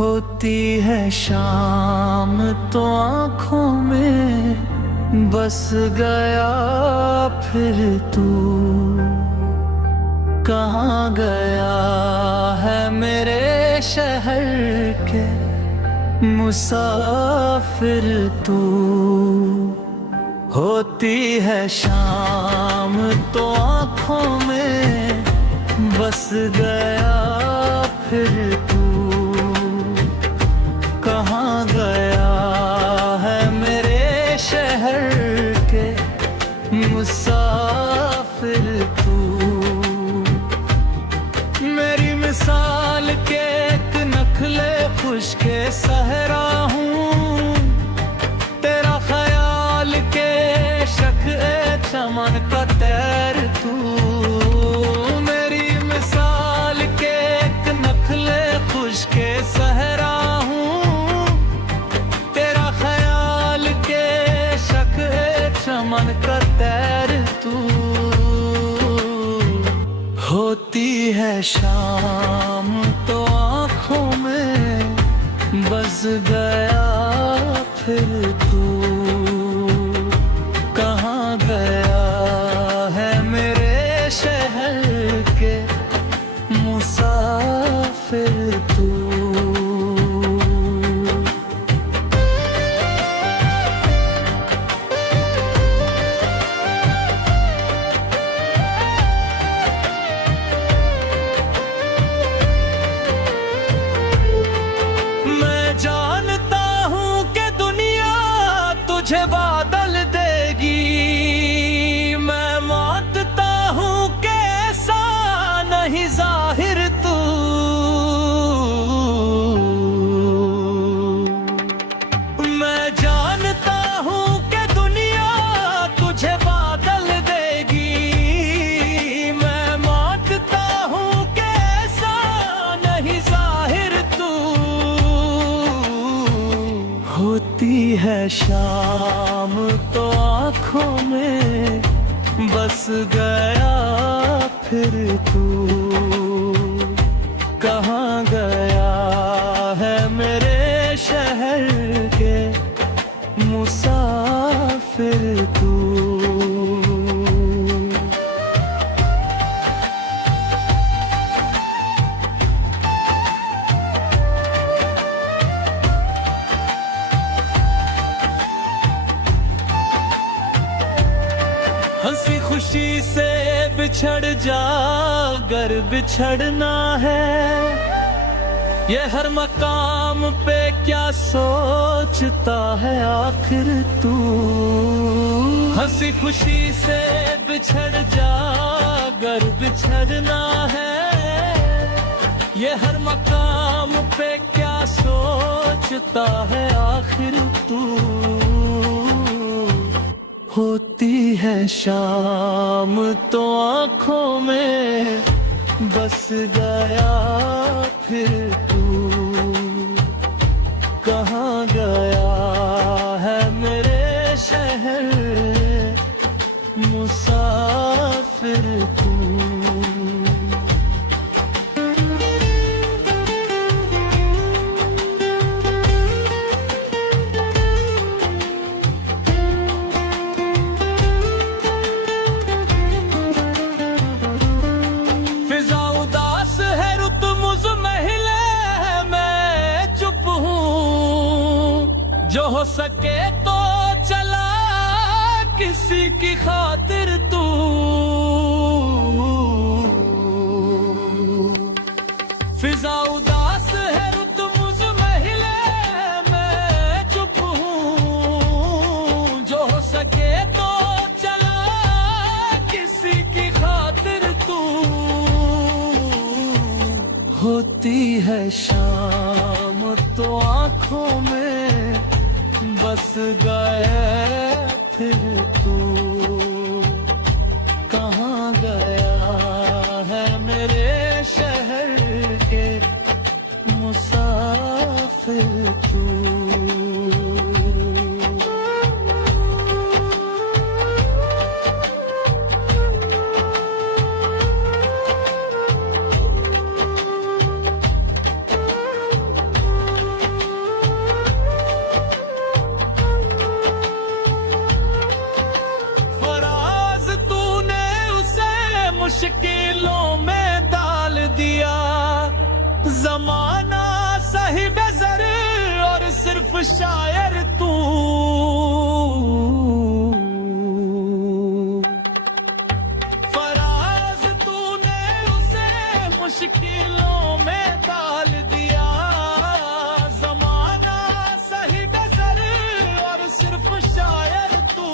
होती है शाम तो आँखों में बस गया फिर तू। कहाँ गया है मेरे शहर के मुसाफिर तू। होती है शाम तो आँखों में बस गया फिर तू। कहाँ गया है मेरे शहर के मुसाफिर तू। मेरी मिसाल के एक नखले खुश्के सहरा हूँ, तेरा ख्याल के शक्ल चमन का तैर तू। मेरी मिसाल के एक नखले खुश्के सहरा हूँ, तेरा ख्याल के शक्ल चमन का तैर तू। होती है शाम तो आँखों में बस गया फिर तू। कहाँ गया है मेरे शहर के मुसाफिर तू। तुझे बादल देगी, मैं मानता हूँ कि ऐसा नहीं जाहिर तू। मैं जानता हूँ कि दुनिया तुझे बादल देगी, मैं मानता हूँ कि ऐसा नहीं जाहिर तू। होती है शाम तो आँखों में बस गया फिर तू। कहाँ गया है मेरे शहर के मुसाफिर तू। हंसी खुशी से बिछड़ जा अगर बिछड़ना है, ये हर मकाम पे क्या सोचता है आखिर तू। हंसी खुशी से बिछड़ जा अगर बिछड़ना है, ये हर मकाम पे क्या सोचता है आखिर तू। होती है शाम तो आँखों में बस गया फिर तू। कहाँ गया है मेरे शहर मुसाफिर तू। जो हो सके तो चला किसी की खातिर तू। फिजा उदास है रुत मुझ महले मैं चुप हूँ। जो हो सके तो चला किसी की खातिर तू। होती है शाम तो आँखों में बस गए फिर तू। कहाँ गया है मेरे शहर के मुसाफिर तू। मुश्किलों में डाल दिया जमाना सही नजर और सिर्फ शायर तू। फराज तूने उसे मुश्किलों में डाल दिया जमाना सही नजर और सिर्फ शायर तू।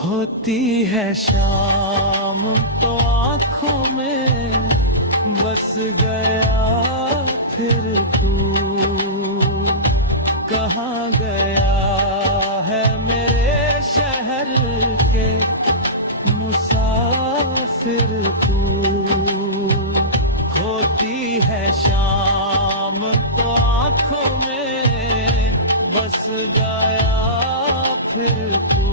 होती है शाम तो आंखों में बस गया फिर तू। कहाँ गया है मेरे शहर के मुसाफिर तू। होती है शाम तो आंखों में बस गया फिर तू।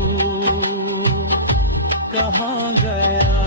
कहाँ गया